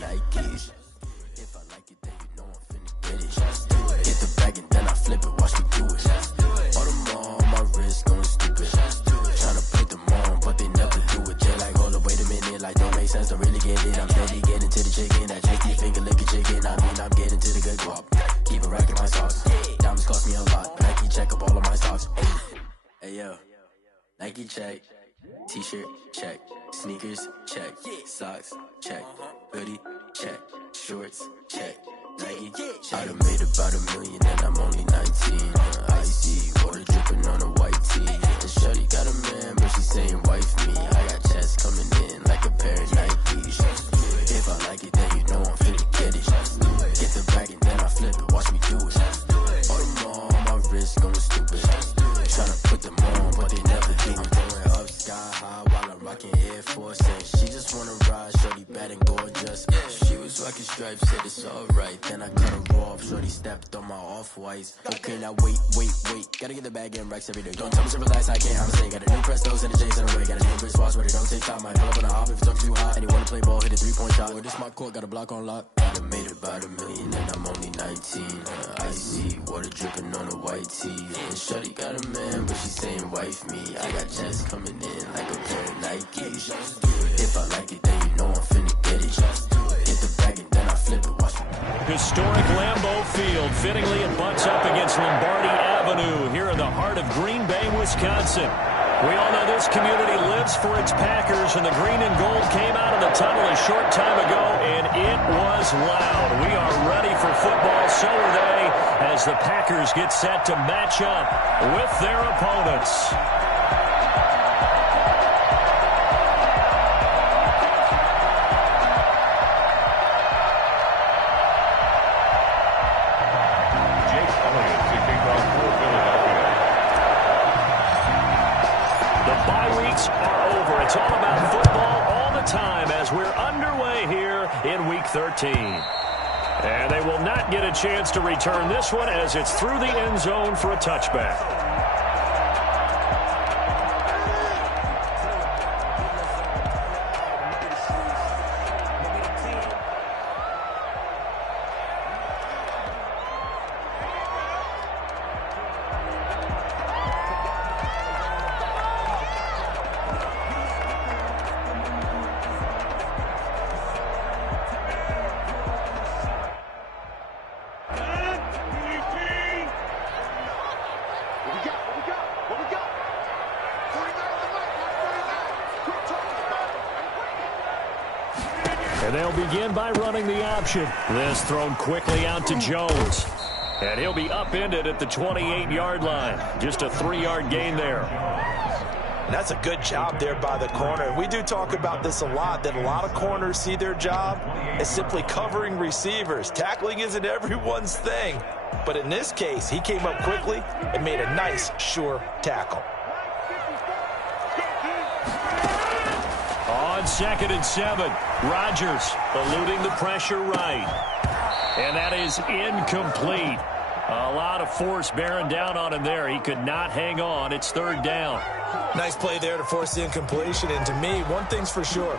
Nikes. If I like it, then you know I'm finna get it. Get the bag and then I flip it, watch me do it. All them on my wrist going stupid. Tryna put them on, but they never do it. They like, hold up, wait a minute, like don't make sense, don't really get it. I'm steady getting to the chicken, that chicky finger licking chicken. I mean, I'm getting to the good guap. Keep it racking my socks. Diamonds cost me a lot, but Nike check up all of my stocks. Hey yo, Nike check. T-shirt, check. Sneakers, check. Socks, check. Hoodie, check. Shorts, check. Nike, check. I done made about $1 million and I'm only 19. Icy, water dripping on a white tee. And shorty got a man, but she saying wife me. I got chest coming in like a pair of Nikes. If I like it, then you know I'm finna get it. Get the bag and then I flip it, watch me do it. All them on my wrist going stupid. Tryna put them on, but they never do. I'm going up sky high while I'm rocking Air Force. And she just wanna ride, shorty bad and gorgeous. She was rocking stripes, said it's alright. Then I cut her off, shorty stepped on my off-whites. Okay, now wait. Gotta get the bag and racks every day. Don't tell me to relax, I can't, I'm saying. Got a new Prestos and a J's in the way. Got a new Chris Foss, but it don't take time. I pull up on the hop if it's up too hot. And you wanna play ball, hit a three-point shot. Or this my court, got a block on lock. I done made about $1 million and I'm only 19. Icy, water dripping on a white tee. And shorty got a man, but she saying wife me. I got chest coming in like a pair of Nikes. If I like it, then you know I'm finna get it. Get the bag and then I flip it, watch me. Historic Lambeau Field. Fittingly, it butts up against Lombardi Avenue here in the heart of Green Bay, Wisconsin. We all know this community lives for its Packers, and the green and gold came out of the tunnel a short time ago, and it was loud. We are ready for football, so are they, as the Packers get set to match up with their opponents. It's all about football all the time as we're underway here in Week 13. And they will not get a chance to return this one as it's through the end zone for a touchback. And they'll begin by running the option. This thrown quickly out to Jones. And he'll be upended at the 28-yard line. Just a 3-yard gain there. And that's a good job there by the corner. We do talk about this a lot, that a lot of corners see their job as simply covering receivers. Tackling isn't everyone's thing. But in this case, he came up quickly and made a nice, sure tackle. On 2nd and 7, Rodgers eluding the pressure right. And that is incomplete. A lot of force bearing down on him there. He could not hang on. It's 3rd down. Nice play there to force the incompletion. And to me, one thing's for sure.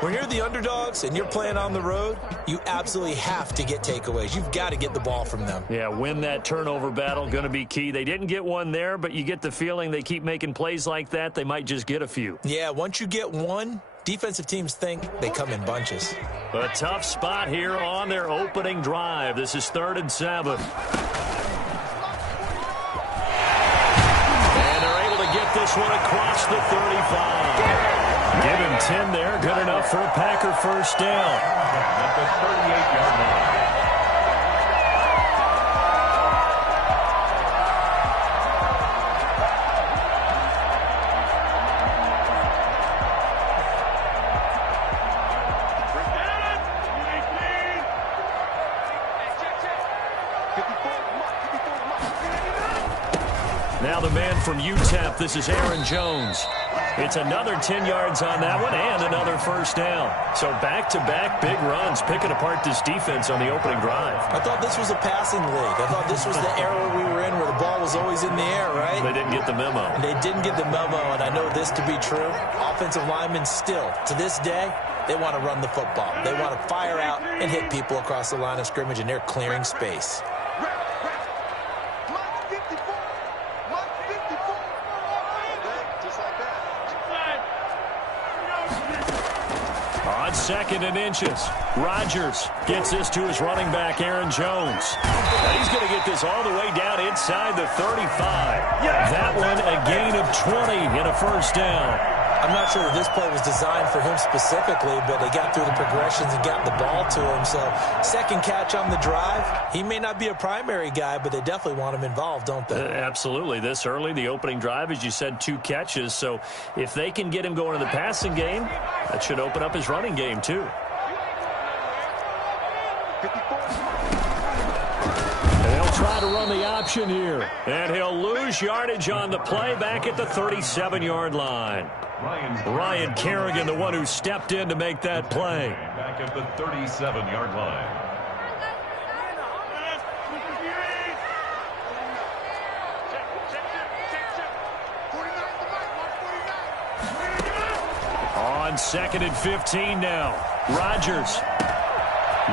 When you're the underdogs and you're playing on the road, you absolutely have to get takeaways. You've got to get the ball from them. Yeah, win that turnover battle, going to be key. They didn't get one there, but you get the feeling they keep making plays like that, they might just get a few. Yeah, once you get one, defensive teams think they come in bunches. A tough spot here on their opening drive. This is 3rd and 7. And they're able to get this one across the 35. Give him 10 there. Good enough for a Packer first down. At the 38-yard line. Now the man from UTEP, this is Aaron Jones. It's another 10 yards on that one and another first down. So back-to-back big runs picking apart this defense on the opening drive. I thought this was a passing league. I thought this was the era we were in where the ball was always in the air, right? They didn't get the memo. They didn't get the memo, and I know this to be true. Offensive linemen still, to this day, they want to run the football. They want to fire out and hit people across the line of scrimmage, and they're clearing space. On 2nd and inches, Rodgers gets this to his running back, Aaron Jones. And he's going to get this all the way down inside the 35. That one, a gain of 20 and a first down. I'm not sure that this play was designed for him specifically, but they got through the progressions and got the ball to him. So, second catch on the drive. He may not be a primary guy, but they definitely want him involved, don't they? Absolutely. This early, the opening drive, as you said, 2 catches. So, if they can get him going to the passing game, that should open up his running game, too. And they'll try to run the option here. And he'll lose yardage on the play back at the 37-yard line. Ryan Kerrigan, the one who stepped in to make that play. Back at the 37-yard line. On 2nd and 15 now. Rodgers.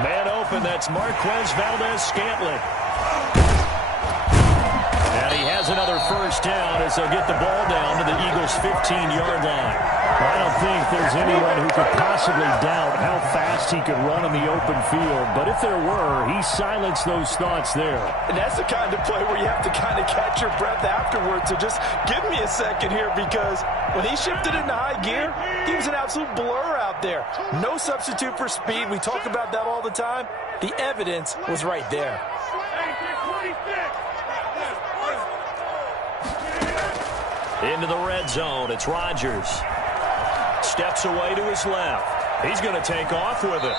Man open, that's Marquez Valdez-Scantling. And he has another first down as they'll get the ball down to the Eagles' 15-yard line. I don't think there's anyone who could possibly doubt how fast he could run in the open field. But if there were, he silenced those thoughts there. And that's the kind of play where you have to kind of catch your breath afterwards. So just give me a second here, because when he shifted into high gear, he was an absolute blur out there. No substitute for speed. We talk about that all the time. The evidence was right there. Into the red zone, it's Rodgers. Steps away to his left. He's going to take off with it.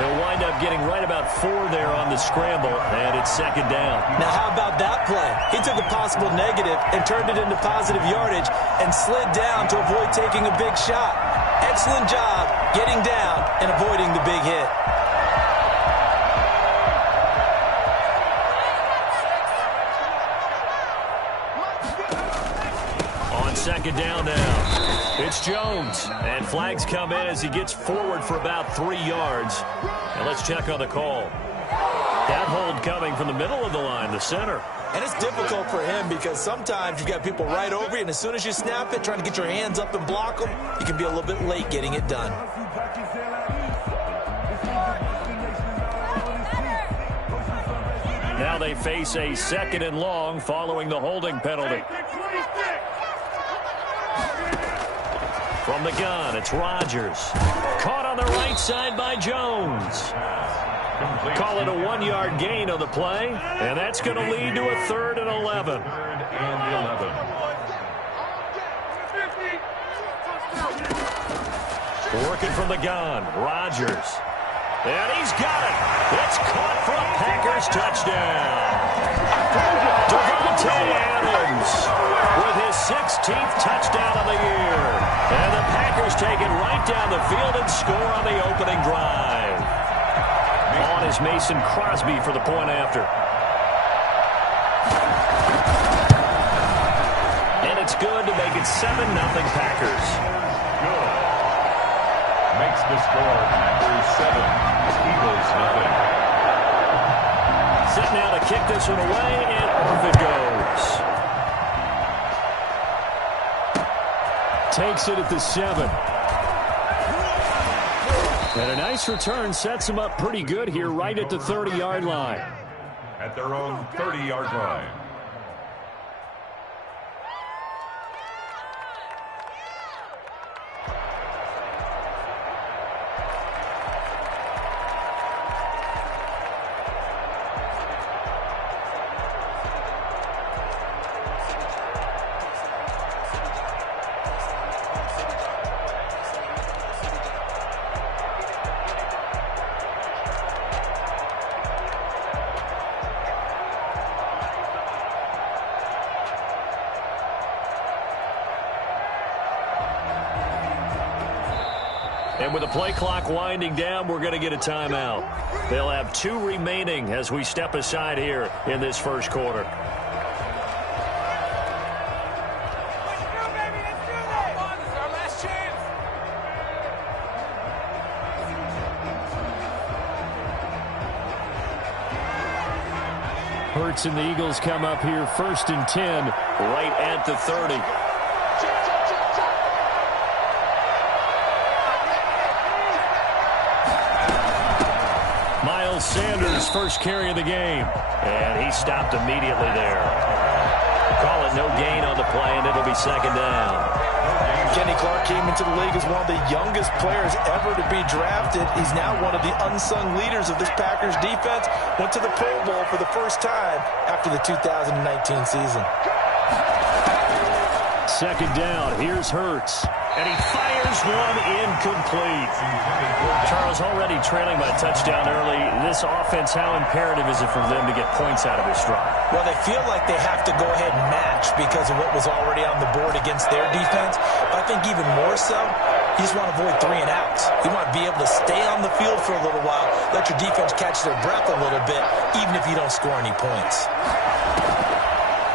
He'll wind up getting right about 4 there on the scramble, and it's 2nd down. Now, how about that play? He took a possible negative and turned it into positive yardage and slid down to avoid taking a big shot. Excellent job getting down and avoiding the big hit. On 2nd down now, it's Jones. And flags come in as he gets forward for about 3 yards. And let's check on the call. That hold coming from the middle of the line, the center. And it's difficult for him because sometimes you've got people right over you, and as soon as you snap it, trying to get your hands up and block them, you can be a little bit late getting it done. Now they face a 2nd and long following the holding penalty. From the gun, it's Rodgers. Caught on the right side by Jones. Call it a 1-yard gain on the play, and that's going to lead to a 3rd and 11. 3rd and 11. Working from the gun, Rodgers. And he's got it. It's caught for a Packers touchdown. Davante Adams with his 16th touchdown of the year. And the Packers take it right down the field and score on the opening drive. On is Mason Crosby for the point after. And it's good to make it 7-0 Packers. Good. Makes the score Packers 7, Eagles nothing. Set now to kick this one away, and off it goes. Takes it at the 7. And a nice return sets him up pretty good here right at the 30-yard line. At their own 30-yard line. And with the play clock winding down, we're going to get a timeout. They'll have 2 remaining as we step aside here in this first quarter. Hurts and the Eagles come up here 1st and 10, right at the 30. Miles Sanders, first carry of the game. And he stopped immediately there. Call it no gain on the play, and it'll be 2nd down. Kenny Clark came into the league as one of the youngest players ever to be drafted. He's now one of the unsung leaders of this Packers defense. Went to the Pro Bowl for the first time after the 2019 season. 2nd down. Here's Hurts. And he fires one incomplete. Charles, already trailing by a touchdown early. This offense, how imperative is it for them to get points out of this drive? Well, they feel like they have to go ahead and match because of what was already on the board against their defense. But I think even more so, you just want to avoid 3 and outs. You want to be able to stay on the field for a little while, let your defense catch their breath a little bit, even if you don't score any points.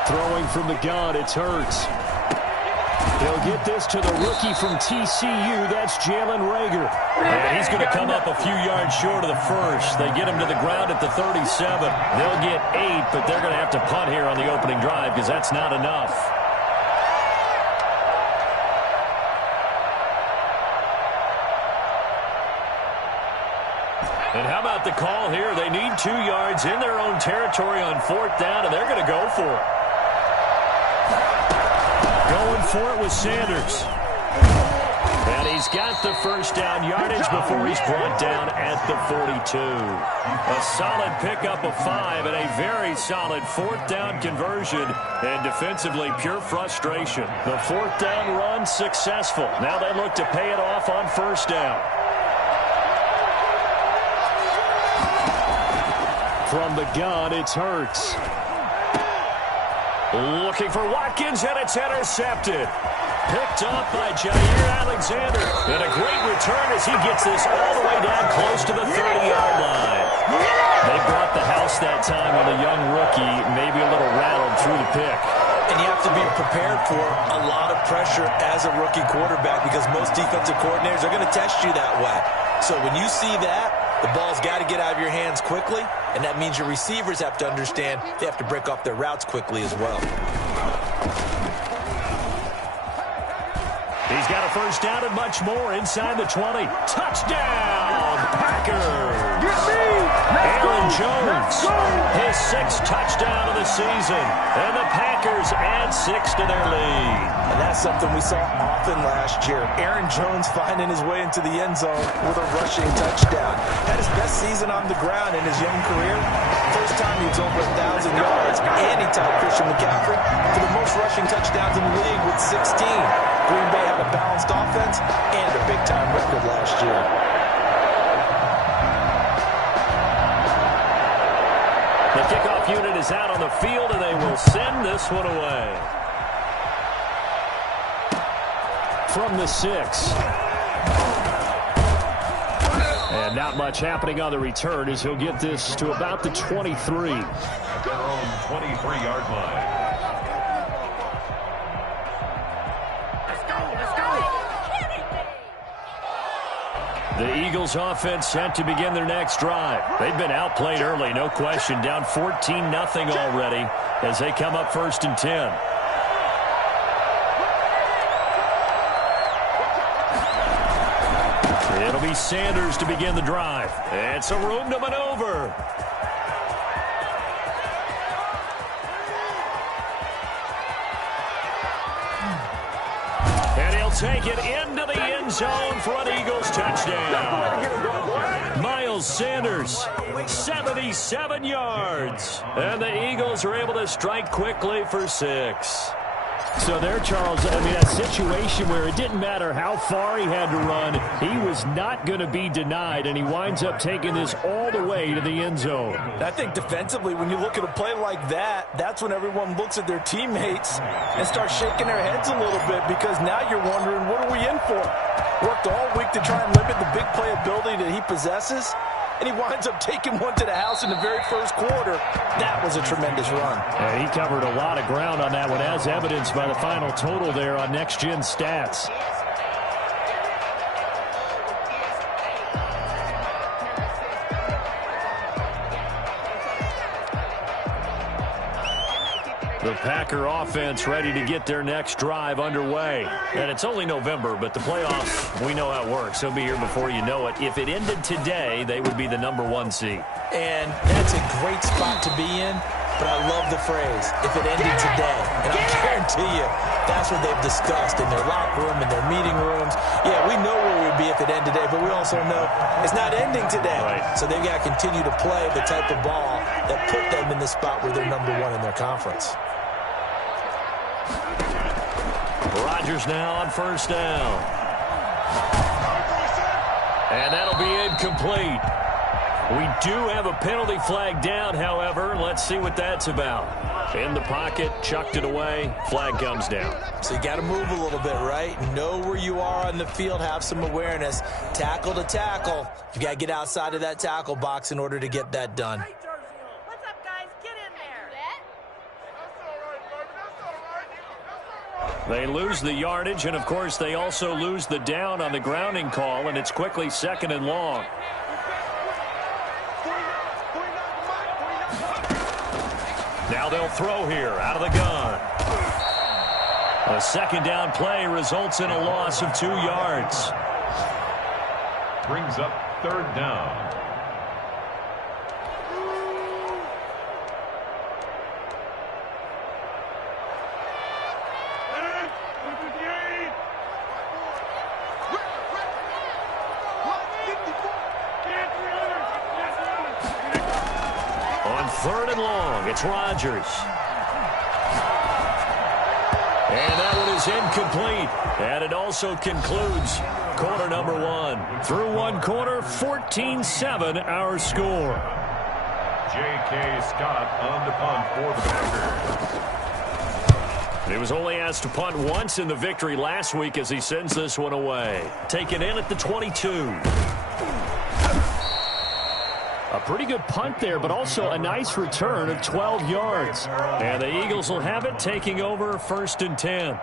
Throwing from the gun, it's Hurts. They'll get this to the rookie from TCU. That's Jalen Reagor. And he's going to come up a few yards short of the first. They get him to the ground at the 37. They'll get 8, but they're going to have to punt here on the opening drive because that's not enough. And how about the call here? They need 2 yards in their own territory on 4th down, and they're going to go for it. Going for it with Sanders. And he's got the first down yardage before he's brought down at the 42. A solid pickup of 5 and a very solid 4th down conversion. And defensively, pure frustration. The 4th down run successful. Now they look to pay it off on 1st down. From the gun, it's Hurts. Looking for Watkins, and it's intercepted. Picked off by Jair Alexander. And a great return as he gets this all the way down close to the 30-yard line. They brought the house that time on a young rookie, maybe a little rattled through the pick. And you have to be prepared for a lot of pressure as a rookie quarterback because most defensive coordinators are going to test you that way. So when you see that, the ball's got to get out of your hands quickly, and that means your receivers have to understand they have to break off their routes quickly as well. He's got a first down and much more inside the 20. Touchdown, Packers! Aaron Jones, his 6th touchdown of the season, and the Packers add 6 to their lead. And that's something we saw often last year. Aaron Jones finding his way into the end zone with a rushing touchdown. Had his best season on the ground in his young career. First time he was over 1,000 yards, and he tied Christian McCaffrey for the most rushing touchdowns in the league with 16. Green Bay had a balanced offense and a big-time record last year. The kickoff unit is out on the field, and they will send this one away. From the 6. And not much happening on the return as he'll get this to about the 23. At their own 23-yard line. The Eagles offense set to begin their next drive. They've been outplayed early, no question. Down 14-0 already as they come up 1st and 10. It'll be Sanders to begin the drive. It's a room to maneuver. And he'll take it into the end zone for an Eagles touchdown. Miles Sanders, 77 yards. And the Eagles are able to strike quickly for 6. So there, Charles, I mean, a situation where it didn't matter how far he had to run, he was not going to be denied, and he winds up taking this all the way to the end zone. I think defensively, when you look at a play like that, that's when everyone looks at their teammates and starts shaking their heads a little bit because now you're wondering, what are we in for? Worked all week to try and limit the big play ability that he possesses, and he winds up taking one to the house in the very first quarter. That was a tremendous run. Yeah, he covered a lot of ground on that one, as evidenced by the final total there on Next Gen Stats. The Packer offense ready to get their next drive underway. And it's only November, but the playoffs, we know how it works. They'll be here before you know it. If it ended today, they would be the #1 seed. And that's a great spot to be in, but I love the phrase, if it ended today. And I guarantee you, that's what they've discussed in their locker room, in their meeting rooms. Yeah, we know where we'd be if it ended today, but we also know it's not ending today. Right. So they've got to continue to play the type of ball that put them in the spot where they're #1 in their conference. Rodgers now on first down. And that'll be incomplete. We do have a penalty flag down, however. Let's see what that's about. In the pocket, chucked it away, flag comes down. So you got to move a little bit, right? Know where you are on the field, have some awareness. Tackle to tackle. You got to get outside of that tackle box in order to get that done. What's up, guys? Get in there. They lose the yardage, and, of course, they also lose the down on the grounding call, and it's quickly 2nd and long. Now they'll throw here out of the gun. A 2nd down play results in a loss of 2 yards. Brings up 3rd down. On 3rd and long, it's Rodgers. And that one is incomplete. And it also concludes quarter #1. Through one quarter, 14-7 our score. J.K. Scott on the punt for the Packers. He was only asked to punt once in the victory last week as he sends this one away. Taken in at the 22. A pretty good punt there, but also a nice return of 12 yards. And the Eagles will have it, taking over 1st and 10.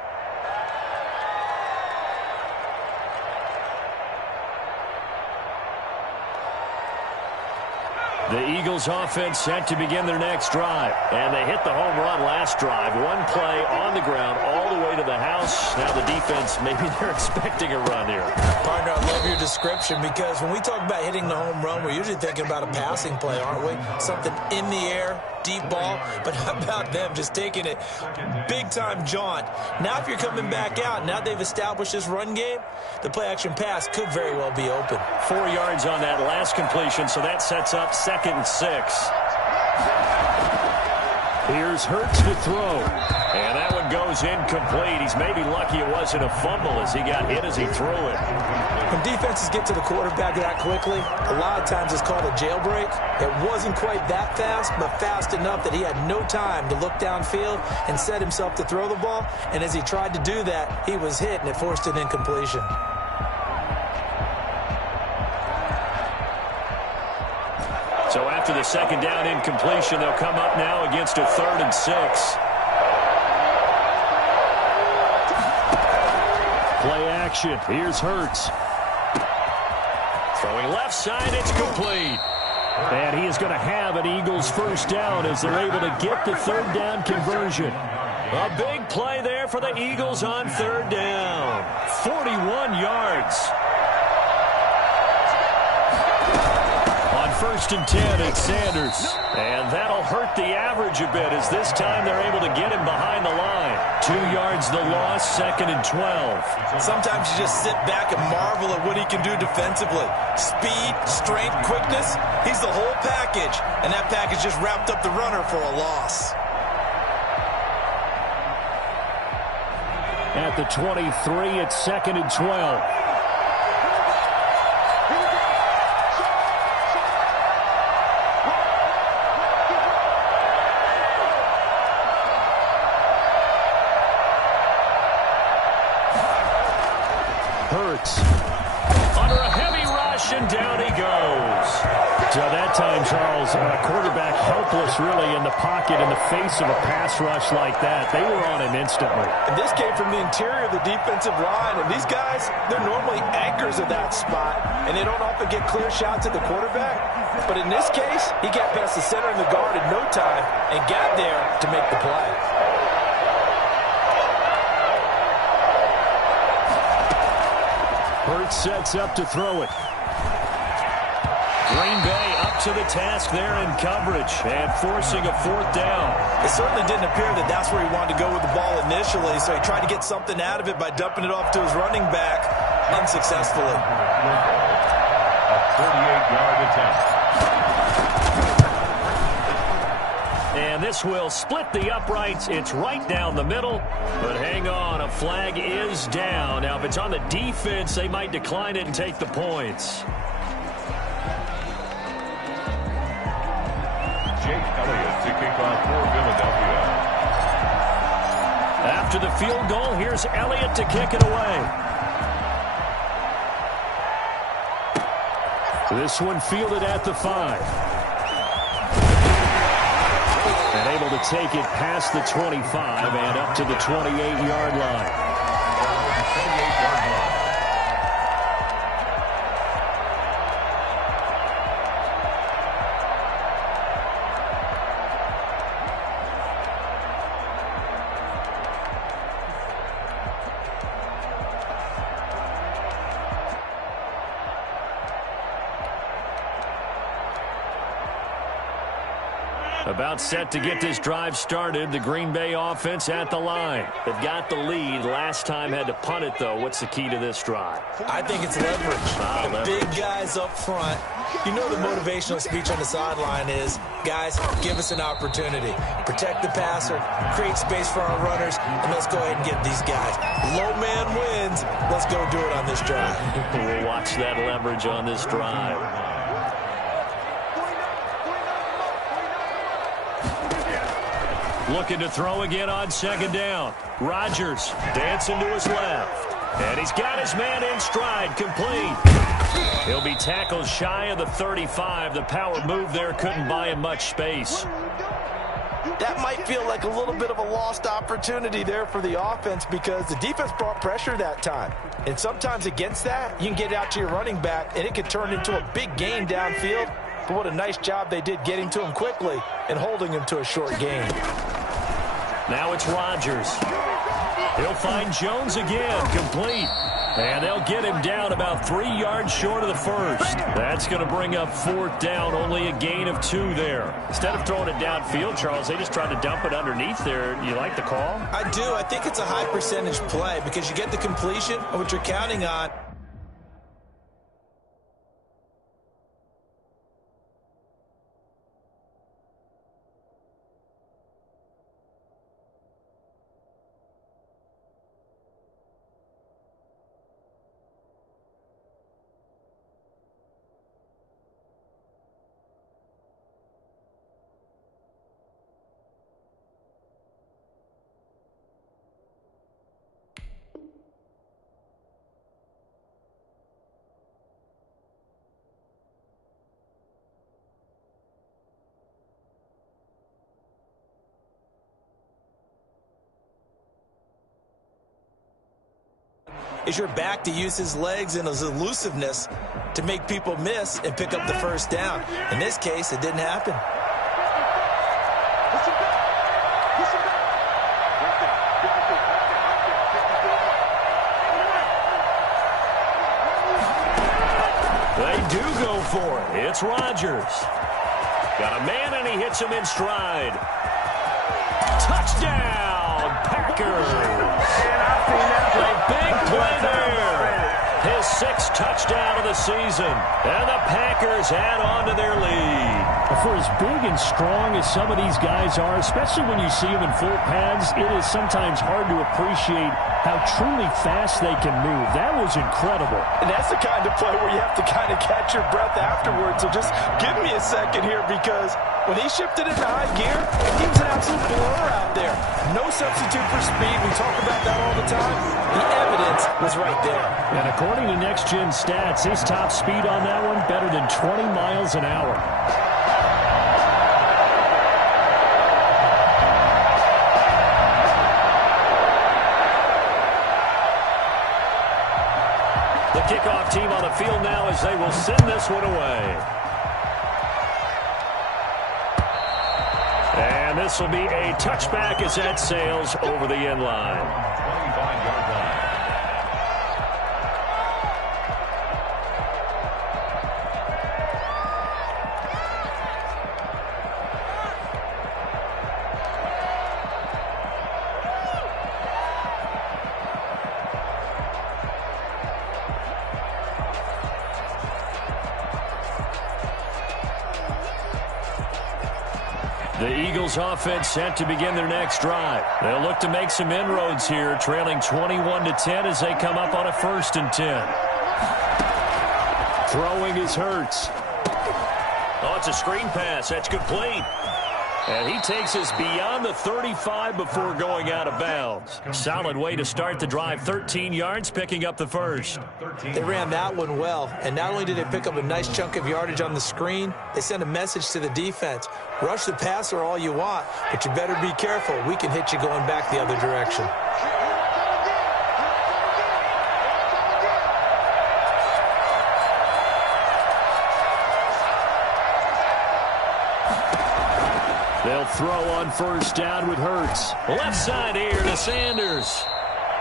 The Eagles offense set to begin their next drive. And they hit the home run last drive. One play on the ground all the way to the house. Now the defense, maybe they're expecting a run here. Partner, I love your description because when we talk about hitting the home run, we're usually thinking about a passing play, aren't we? Something in the air, deep ball. But how about them just taking it big-time jaunt? Now if you're coming back out, now they've established this run game, the play-action pass could very well be open. 4 yards on that last completion, so that sets up 2nd and 6. Here's Hurts to throw. And that one goes incomplete. He's maybe lucky it wasn't a fumble as he got hit as he threw it. When defenses get to the quarterback that quickly, a lot of times it's called a jailbreak. It wasn't quite that fast, but fast enough that he had no time to look downfield and set himself to throw the ball. And as he tried to do that, he was hit, and it forced an incompletion. So after the 2nd down incompletion, they'll come up now against a 3rd and 6. Play action. Here's Hurts. Throwing left side, it's complete. And he is going to have an Eagles 1st down as they're able to get the 3rd down conversion. A big play there for the Eagles on 3rd down. 41 yards. On 1st and 10, it's Sanders. And that'll hurt the average a bit as this time they're able to get him behind the line. 2 yards the loss, 2nd and 12. Sometimes you just sit back and marvel at what he can do defensively. Speed, strength, quickness, he's the whole package. And that package just wrapped up the runner for a loss. At the 23, it's 2nd and 12. Hurts and down he goes. So that time, Charles, quarterback helpless really in the pocket in the face of a pass rush like that. They were on him instantly. And this came from the interior of the defensive line. And these guys, they're normally anchors of that spot. And they don't often get clear shots at the quarterback. But in this case, he got past the center and the guard in no time and got there to make the play. Hurts sets up to throw it. Green Bay up to the task there in coverage and forcing a fourth down. It certainly didn't appear that that's where he wanted to go with the ball initially, so he tried to get something out of it by dumping it off to his running back unsuccessfully. A 48-yard attempt. And this will split the uprights. It's right down the middle. But hang on, a flag is down. Now, if it's on the defense, they might decline it and take the points. Jake Elliott to kick off for Philadelphia. After the field goal, here's Elliott to kick it away. This one fielded at the 5. And able to take it past the 25 and up to the 28-yard line. 28-yard line. About set to get this drive started. The Green Bay offense at the line. They've got the lead. Last time had to punt it, though. What's the key to this drive? I think it's leverage. The big guys up front. You know the motivational speech on the sideline is, guys, give us an opportunity. Protect the passer, create space for our runners, and let's go ahead and get these guys. Low man wins. Let's go do it on this drive. We'll watch that leverage on this drive. Looking to throw again on second down. Rodgers dancing to his left. And he's got his man in stride, complete. He'll be tackled shy of the 35. The power move there couldn't buy him much space. That might feel like a little bit of a lost opportunity there for the offense because the defense brought pressure that time. And sometimes against that, you can get out to your running back, and it could turn into a big gain downfield. But what a nice job they did getting to him quickly and holding him to a short gain. Now it's Rodgers. He'll find Jones again, complete. And they'll get him down about 3 yards short of the first. That's going to bring up fourth down, only a gain of 2 there. Instead of throwing it downfield, Charles, they just tried to dump it underneath there. You like the call? I do. I think it's a high percentage play because you get the completion of what you're counting on. Is your back to use his legs and his elusiveness to make people miss and pick up the first down. In this case, it didn't happen. They do go for it. It's Rodgers. Got a man, and he hits him in stride. Touchdown, Packers. A big play there. His 6th touchdown of the season. And the Packers add on to their lead. For as big and strong as some of these guys are, especially when you see them in full pads, it is sometimes hard to appreciate how truly fast they can move. That was incredible. And that's the kind of play where you have to kind of catch your breath afterwards. So just give me a second here, because when he shifted into high gear, he was an absolute blur out there. No substitute for speed. We talk about that all the time. The evidence was right there. And according to Next Gen Stats, his top speed on that one, better than 20 miles an hour. The kickoff team on the field now as they will send this one away. And this will be a touchback as that sails over the end line. 25-yard line. The Eagles offense set to begin their next drive. They'll look to make some inroads here, trailing 21-10 as they come up on a 1st and 10. Throwing is Hurts. Oh, it's a screen pass. That's complete. And he takes us beyond the 35 before going out of bounds. Solid way to start the drive. 13 yards, picking up the first. They ran that one well, and not only did they pick up a nice chunk of yardage on the screen, they sent a message to the defense. Rush the passer all you want, but you better be careful. We can hit you going back the other direction. They'll throw on 1st down with Hurts. Left side here to Sanders.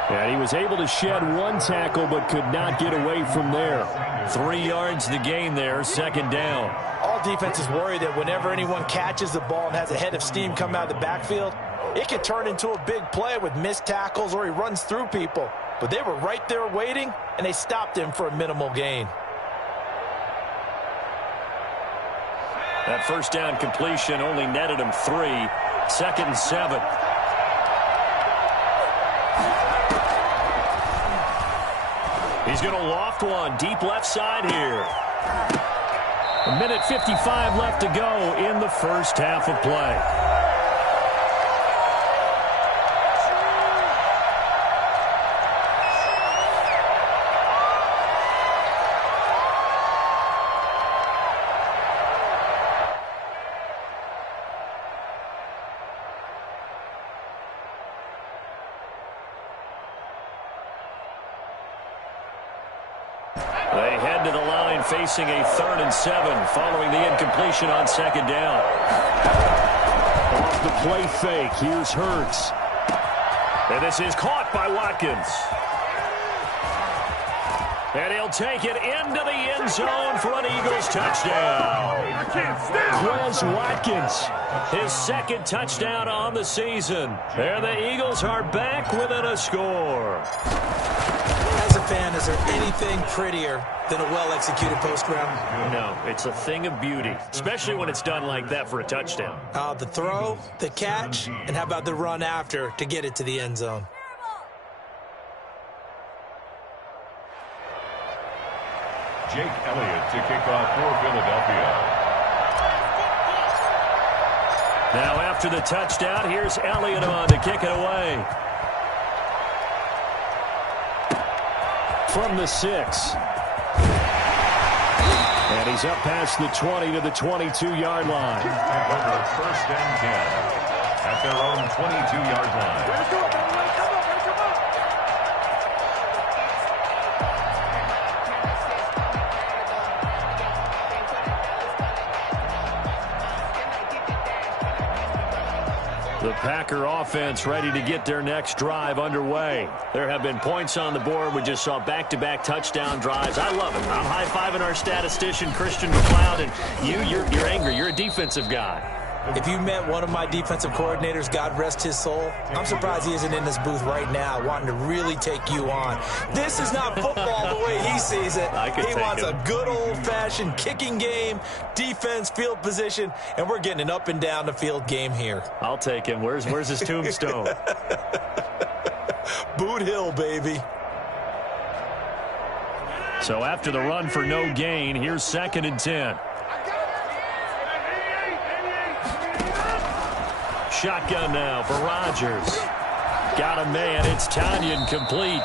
And he was able to shed one tackle but could not get away from there. 3 yards the gain there, 2nd down. All defenses worry that whenever anyone catches the ball and has a head of steam come out of the backfield, it can turn into a big play with missed tackles or he runs through people. But they were right there waiting, and they stopped him for a minimal gain. That 1st down completion only netted him 3. 2nd and 7. He's going to loft one deep left side here. 1:55 left to go in the first half of play. They head to the line facing a 3rd and 7 following the incompletion on 2nd down. Off the play fake, here's Hurts. And this is caught by Watkins. And he'll take it into the end zone for an Eagles touchdown. Quez Watkins. His 2nd touchdown on the season. And the Eagles are back within a score. As a fan, is there anything prettier than a well-executed post route? No, it's a thing of beauty, especially when it's done like that for a touchdown. The throw, the catch, and how about the run after to get it to the end zone? Jake Elliott to kick off for Philadelphia. Now after the touchdown, here's Elliott on to kick it away. From the 6. And he's up past the 20 to the 22-yard line. Over 1st and 10 at their own 22-yard line. The Packer offense ready to get their next drive underway. There have been points on the board. We just saw back-to-back touchdown drives. I love it. I'm high-fiving our statistician, Christian McLeod, and you're angry. You're a defensive guy. If you met one of my defensive coordinators, God rest his soul, I'm surprised he isn't in this booth right now wanting to really take you on. This is not football the way he sees it. He wants a good old-fashioned kicking game, defense, field position, and we're getting an up-and-down-the-field game here. I'll take him. Where's his tombstone? Boot Hill, baby. So after the run for no gain, here's 2nd and 10. Shotgun now for Rodgers. Got a man. It's Tonyan complete.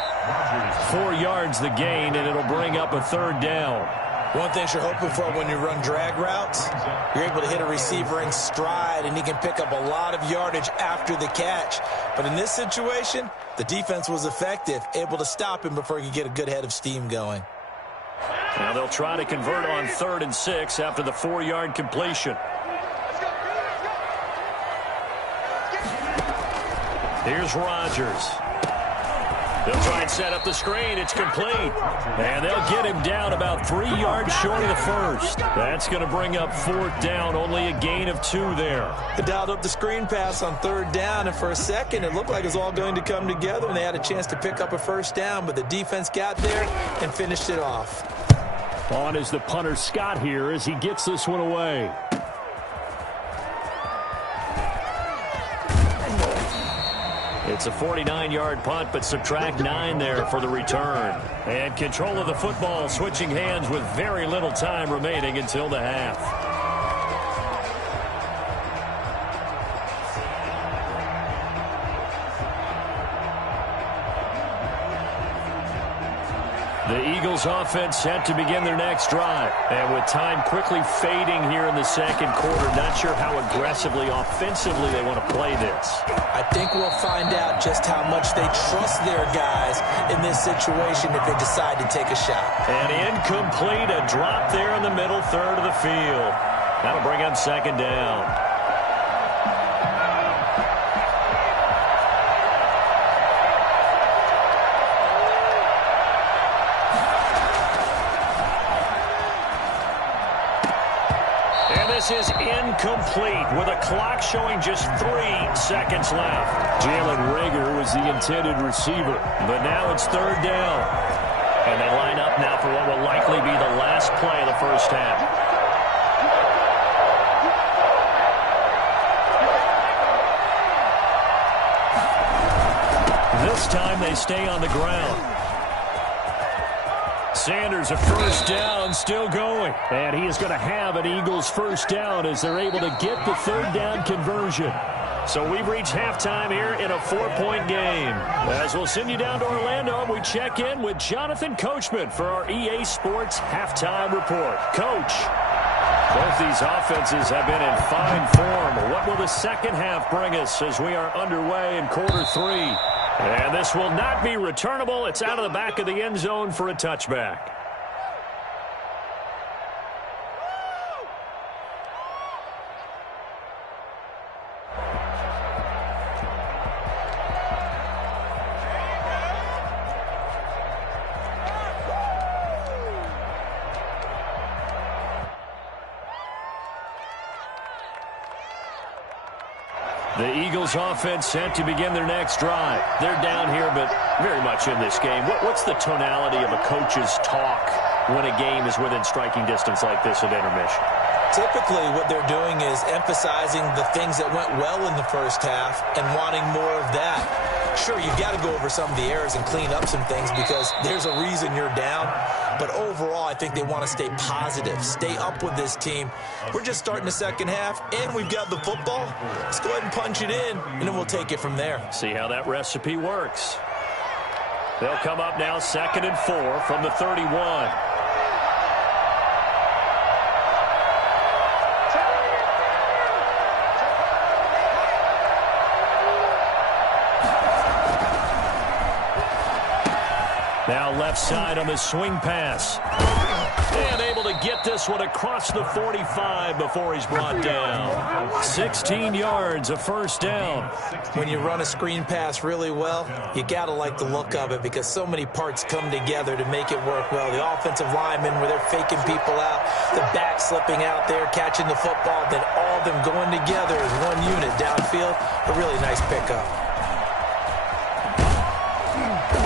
4 yards the gain, and it'll bring up a 3rd down. One thing you're hoping for when you run drag routes, you're able to hit a receiver in stride, and he can pick up a lot of yardage after the catch. But in this situation, the defense was effective, able to stop him before he could get a good head of steam going. Now they'll try to convert on 3rd and 6 after the 4-yard completion. Here's Rodgers. They'll try and set up the screen. It's complete. And they'll get him down about 3 yards short of the first. That's going to bring up 4th down. Only a gain of 2 there. They dialed up the screen pass on 3rd down, and for a second it looked like it was all going to come together, and they had a chance to pick up a 1st down, but the defense got there and finished it off. On is the punter Scott here as he gets this one away. It's a 49-yard punt, but subtract 9 there for the return. And control of the football, switching hands with very little time remaining until the half. The Eagles offense set to begin their next drive. And with time quickly fading here in the 2nd quarter, not sure how aggressively, offensively they want to play this. I think we'll find out just how much they trust their guys in this situation if they decide to take a shot. And incomplete, a drop there in the middle third of the field. That'll bring up 2nd down. This is incomplete with a clock showing just 3 seconds left. Jalen Reagor was the intended receiver, but now it's 3rd down. And they line up now for what will likely be the last play of the first half. This time they stay on the ground. Sanders, a 1st down, still going. And he is going to have an Eagles 1st down as they're able to get the 3rd down conversion. So we've reached halftime here in a 4-point game. As we'll send you down to Orlando, we check in with Jonathan Coachman for our EA Sports Halftime Report. Coach, both these offenses have been in fine form. What will the second half bring us as we are underway in quarter 3? And this will not be returnable. It's out of the back of the end zone for a touchback. The Eagles offense set to begin their next drive. They're down here, but very much in this game. What's the tonality of a coach's talk when a game is within striking distance like this at intermission? Typically, what they're doing is emphasizing the things that went well in the first half and wanting more of that. Sure, you've got to go over some of the errors and clean up some things because there's a reason you're down. But overall, I think they want to stay positive, stay up with this team. We're just starting the second half, and we've got the football. Let's go ahead and punch it in, and then we'll take it from there. See how that recipe works. They'll come up now 2nd and 4 from the 31. Now left side on the swing pass. And able to get this one across the 45 before he's brought down. 16 yards, a first down. When you run a screen pass really well, you got to like the look of it because so many parts come together to make it work well. The offensive linemen where they're faking people out, the back slipping out there, catching the football, then all of them going together as one unit downfield. A really nice pickup.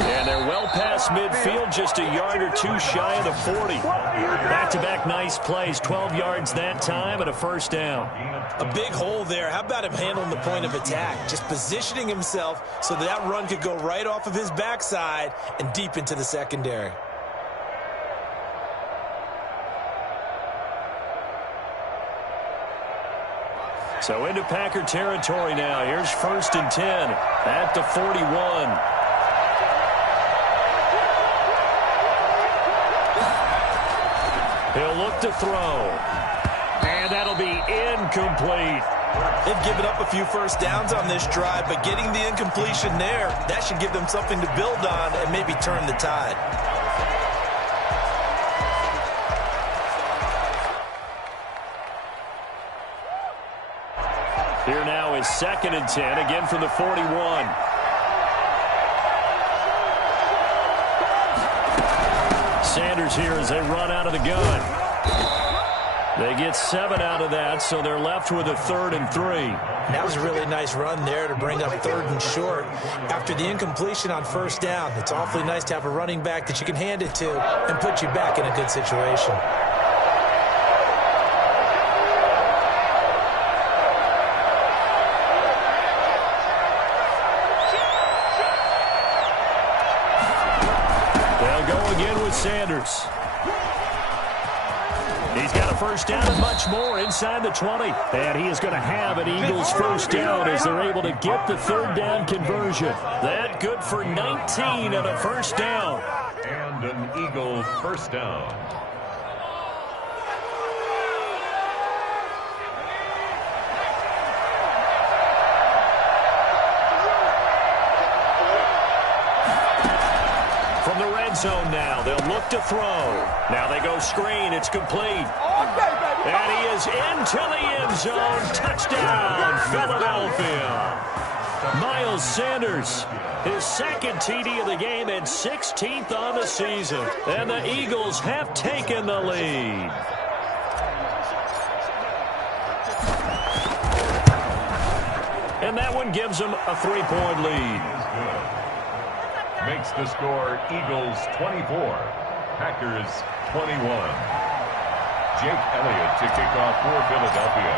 And they're well past midfield, just a yard or two shy of the 40. Back-to-back nice plays, 12 yards that time and a first down. A big hole there. How about him handling the point of attack? Just positioning himself so that run could go right off of his backside and deep into the secondary. So into Packer territory now. Here's 1st and 10 at the 41. He'll look to throw. And that'll be incomplete. They've given up a few first downs on this drive, but getting the incompletion there, that should give them something to build on and maybe turn the tide. Here now is 2nd and 10, again from the 41. Sanders here as they run out of the gun. They get 7 out of that, so they're left with a 3rd and 3. That was a really nice run there to bring up 3rd and short. After the incompletion on 1st down, it's awfully nice to have a running back that you can hand it to and put you back in a good situation. Sanders. He's got a first down and much more inside the 20. And he is going to have an Eagles first down as they're able to get the 3rd down conversion. That good for 19 and a first down. And an Eagle first down. Zone now. They'll look to throw. Now they go screen. It's complete. And he is into the end zone. Touchdown, Philadelphia. Miles Sanders, his 2nd TD of the game and 16th on the season. And the Eagles have taken the lead. And that one gives them a 3-point lead. Makes the score Eagles 24, Packers 21. Jake Elliott to kick off for Philadelphia.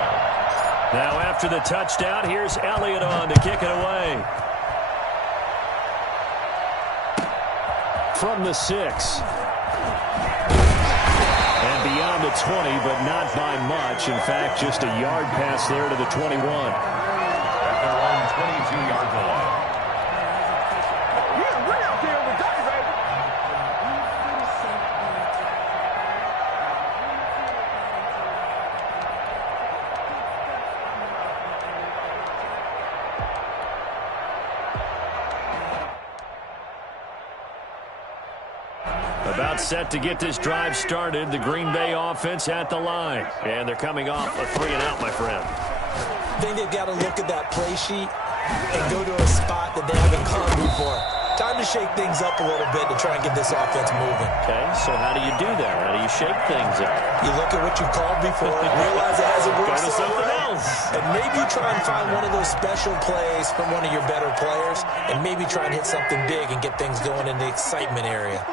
Now after the touchdown, here's Elliott on to kick it away. From the 6. And beyond the 20, but not by much. In fact, just a yard pass there to the 21. At their own 22-yard line. About set to get this drive started. The Green Bay offense at the line. And they're coming off a 3-and-out, my friend. I think they've got to look at that play sheet and go to a spot that they haven't come before. Time to shake things up a little bit to try and get this offense moving. Okay, so how do you do that? How do you shake things up? You look at what you've called before, realize it hasn't worked Go to something else. And maybe try and find one of those special plays from one of your better players, and maybe try and hit something big and get things going in the excitement area.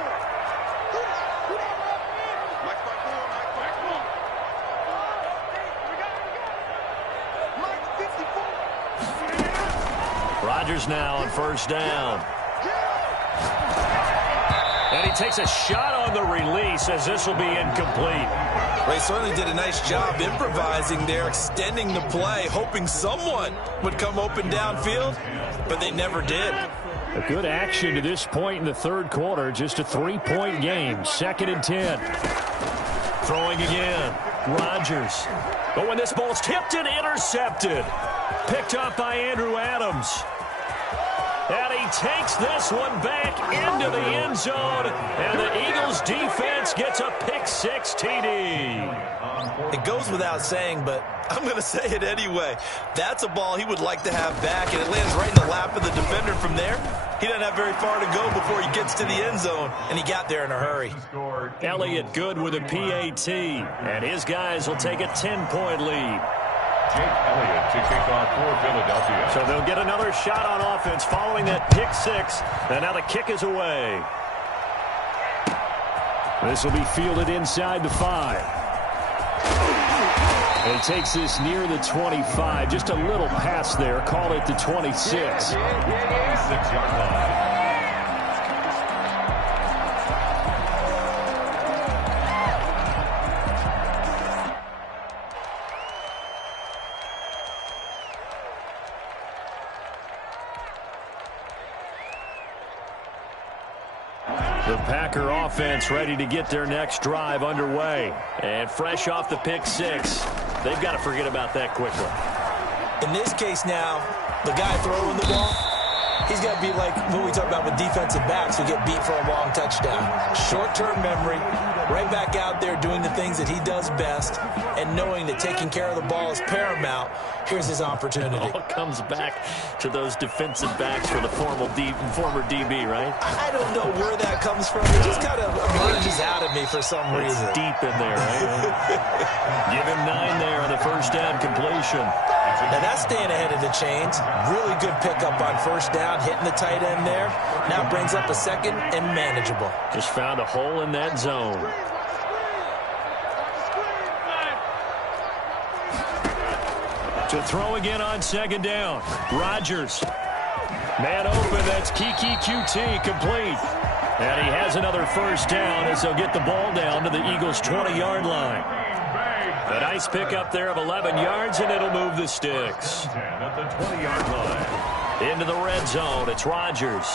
Rodgers now on 1st down. And he takes a shot on the release as this will be incomplete. They certainly did a nice job improvising there, extending the play, hoping someone would come open downfield, but they never did. A good action to this point in the 3rd quarter. Just a 3-point game. 2nd and 10. Throwing again. Rodgers. But when this ball's tipped and intercepted. Picked up by Andrew Adams. And he takes this one back into the end zone. And the Eagles defense gets a pick-6 TD. It goes without saying, but I'm going to say it anyway. That's a ball he would like to have back, and it lands right in the lap of the defender from there. He doesn't have very far to go before he gets to the end zone, and he got there in a hurry. Elliott good with a PAT, and his guys will take a 10-point lead. Jake Elliott to kick off for Philadelphia. So they'll get another shot on offense following that pick-6, and now the kick is away. This will be fielded inside the 5. And takes this near the 25. Just a little pass there. Call it the 26. 26-yard line. The Packer offense ready to get their next drive underway. And fresh off the pick-6, they've got to forget about that quickly. In this case now, the guy throwing the ball, he's got to be like what we talk about with defensive backs who get beat for a long touchdown. Short-term memory, right back out there doing the things that he does best, and knowing that taking care of the ball is paramount. Here's his opportunity. It all comes back to those defensive backs for the former DB, right? I don't know where that comes from. It just kind of emerges out of me for some reason. It's deep in there, right? Give him 9 there on the first down completion. Now that's staying ahead of the chains. Really good pickup on first down, hitting the tight end there. Now brings up a second and manageable. Just found a hole in that zone. To throw again on second down. Rodgers. Man open, that's Kiki QT complete. And he has another first down as they'll get the ball down to the Eagles' 20-yard line. A nice pickup there of 11 yards, and it'll move the sticks. At the 20-yard line. Into the red zone, it's Rodgers.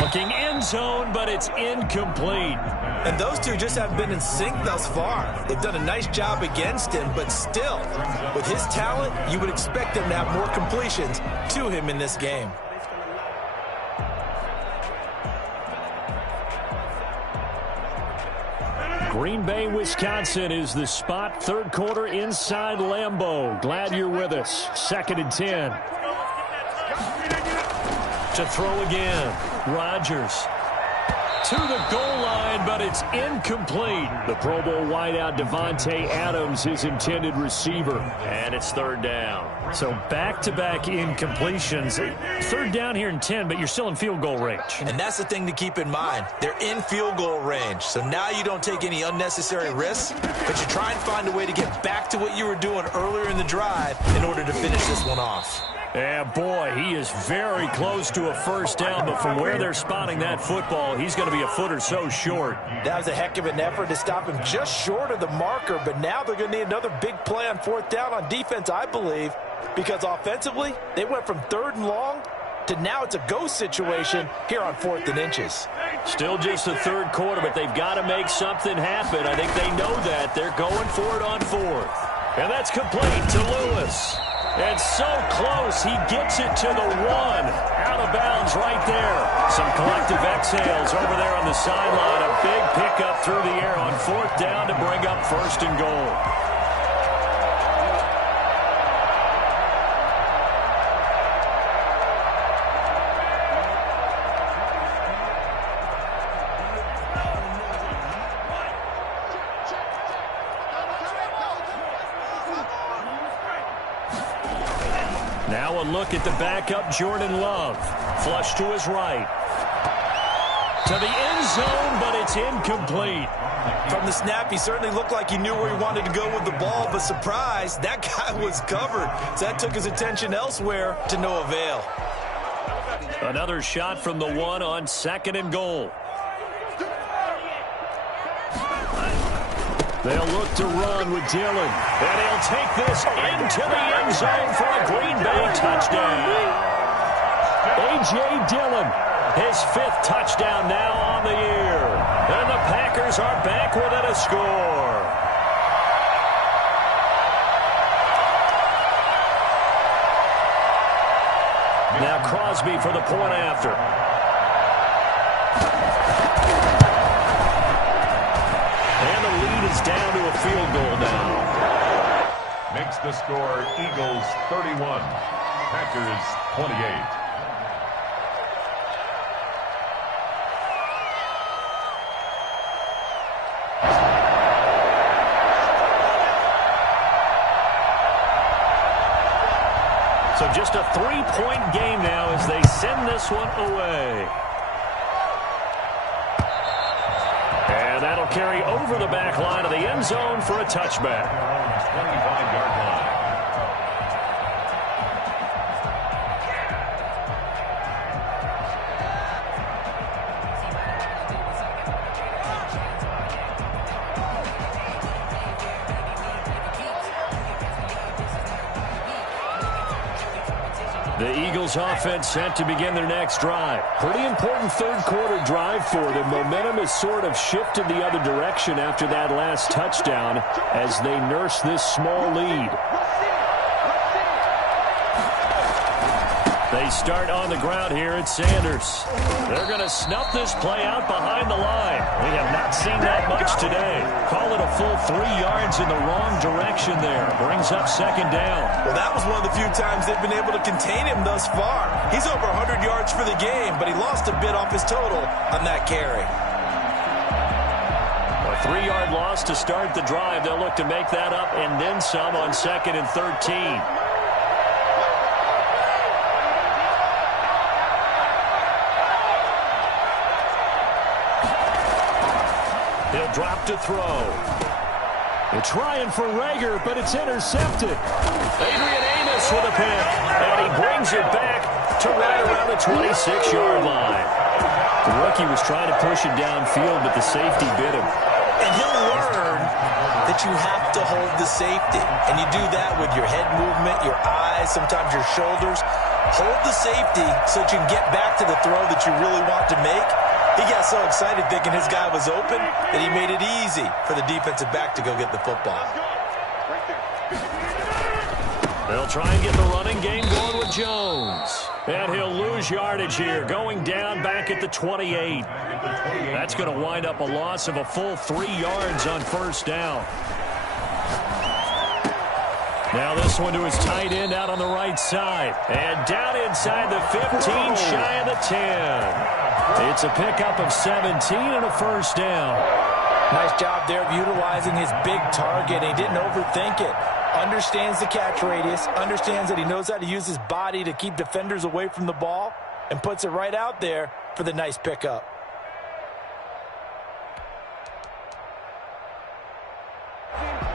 Looking end zone, but it's incomplete. And those two just haven't been in sync thus far. They've done a nice job against him, but still, with his talent, you would expect them to have more completions to him in this game. Green Bay, Wisconsin is the spot. Third quarter inside Lambeau. Glad you're with us. 2nd and 10. To throw again. Rodgers. To the goal line, but it's incomplete. The Pro Bowl wideout Devontae Adams, his intended receiver. And it's third down. So back-to-back incompletions. Third down here in 10, but you're still in field goal range. And that's the thing to keep in mind. They're in field goal range. So now you don't take any unnecessary risks, but you try and find a way to get back to what you were doing earlier in the drive in order to finish this one off. Yeah, boy, he is very close to a first down, but from where they're spotting that football, he's going to be a foot or so short. That was a heck of an effort to stop him just short of the marker, but now they're going to need another big play on fourth down on defense, I believe, because offensively, they went from 3rd and long to now it's a go situation here on 4th and inches. Still just the third quarter, but they've got to make something happen. I think they know that. They're going for it on 4th. And that's complete to Lewis. And so close, he gets it to the 1. Out of bounds right there. Some collective exhales over there on the sideline. A big pickup through the air on 4th down to bring up 1st and goal. Now a look at the backup, Jordan Love. Flush to his right. To the end zone, but it's incomplete. From the snap, he certainly looked like he knew where he wanted to go with the ball, but surprise, that guy was covered. So that took his attention elsewhere to no avail. Another shot from the 1 on 2nd and goal. They'll look to run with Dillon. And he'll take this into the end zone for a Green Bay touchdown. A.J. Dillon, his 5th touchdown now on the year. And the Packers are back within a score. Now Crosby for the point after. And the lead is down to a field goal now. Makes the score Eagles 31, Packers 28. So just a 3-point game now as they send this one away. And that'll carry over the back line of the end zone for a touchback. 25-yard line. The Eagles offense set to begin their next drive. Pretty important third-quarter drive for them. Momentum has sort of shifted the other direction after that last touchdown as they nurse this small lead. They start on the ground here at Sanders. They're going to snuff this play out behind the line. We have not seen that much today. Call it a full 3 yards in the wrong direction there. Brings up second down. Well, that was one of the few times they've been able to contain him thus far. He's over 100 yards for the game, but he lost a bit off his total on that carry. A 3-yard loss to start the drive. They'll look to make that up and then some on 2nd and 13. He'll drop to throw. They're trying for Reagor, but it's intercepted. Adrian Amos with a pick, and he brings it back to right around the 26-yard line. The rookie was trying to push it downfield, but the safety bit him. And he'll learn that you have to hold the safety. And you do that with your head movement, your eyes, sometimes your shoulders. Hold the safety so that you can get back to the throw that you really want to make. He got so excited thinking his guy was open that he made it easy for the defensive back to go get the football. They'll try and get the running game going with Jones. And he'll lose yardage here, going down back at the 28. That's going to wind up a loss of a full 3 yards on first down. Now this one to his tight end out on the right side. And down inside the 15, shy of the 10. It's a pickup of 17 and a first down. Nice job there of utilizing his big target. He didn't overthink it. Understands the catch radius. Understands that he knows how to use his body to keep defenders away from the ball. And puts it right out there for the nice pickup.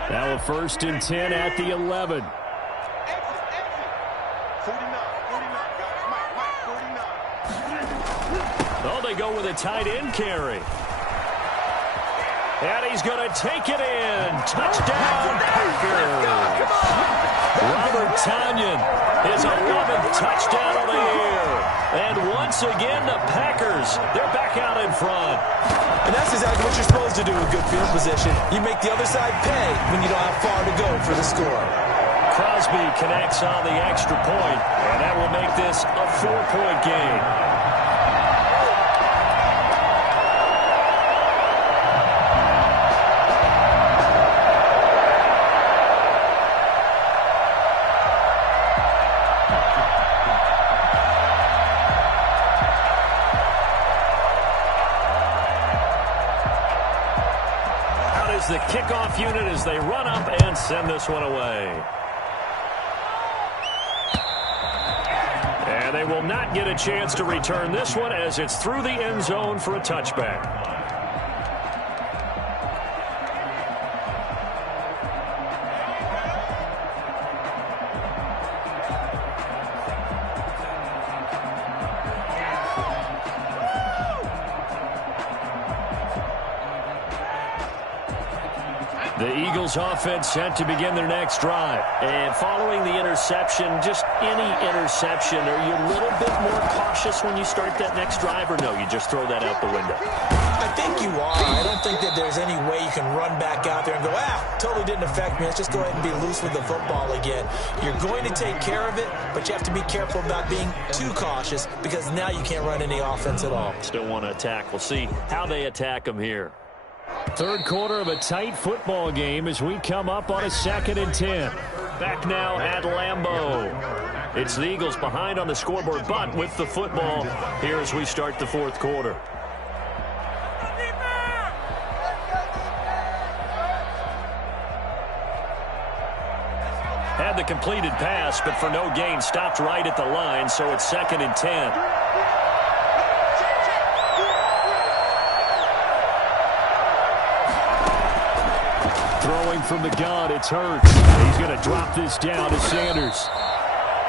Now a 1st and 10 at the 11. Oh, they go with a tight end carry. And he's going to take it in. Touchdown, Packers. Robert Tonyan, his 11th touchdown of the year. And once again, the Packers, they're back out in front. And that's exactly what you're supposed to do with good field position. You make the other side pay when you don't have far to go for the score. Crosby connects on the extra point, and that will make this a 4-point game. The kickoff unit as they run up and send this one away. And they will not get a chance to return this one as it's through the end zone for a touchback. The Eagles offense set to begin their next drive. And following the interception, just any interception, are you a little bit more cautious when you start that next drive, or no, you just throw that out the window? I think you are. I don't think that there's any way you can run back out there and go, totally didn't affect me. Let's just go ahead and be loose with the football again. You're going to take care of it, but you have to be careful about being too cautious because now you can't run any offense at all. Still want to attack. We'll see how they attack them here. Third quarter of a tight football game as we come up on a 2nd and 10. Back now at Lambeau. It's the Eagles behind on the scoreboard, but with the football here as we start the fourth quarter. Had the completed pass, but for no gain, stopped right at the line, so it's 2nd and 10. Throwing from the gun, it's Hurts. He's going to drop this down to Sanders.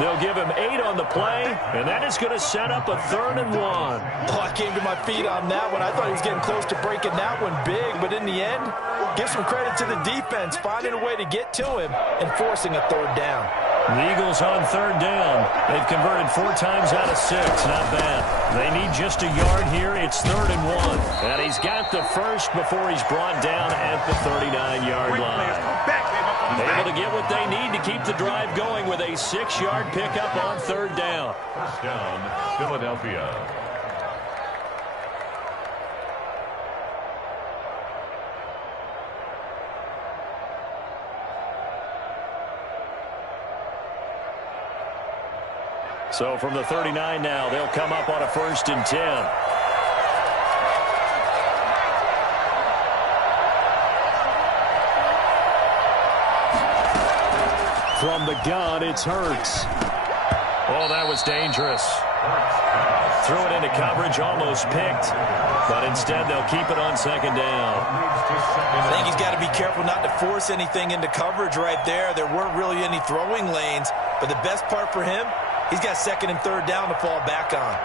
They'll give him 8 on the play, and that is going to set up a 3rd and 1. Oh, I came to my feet on that one. I thought he was getting close to breaking that one big, but in the end, give some credit to the defense, finding a way to get to him and forcing a 3rd down. The Eagles on 3rd down. They've converted 4 times out of 6. Not bad. They need just a yard here. It's 3rd and 1. And he's got the first before he's brought down at the 39-yard line. Able to get what they need to keep the drive going with a 6-yard pickup on 3rd down. Touchdown, Philadelphia. So from the 39 now, they'll come up on a 1st and 10. From the gun, it's Hurts. Oh, that was dangerous. Threw it into coverage, almost picked. But instead, they'll keep it on 2nd down. I think he's got to be careful not to force anything into coverage right there. There weren't really any throwing lanes. But the best part for him, he's got 2nd and 3rd down to fall back on.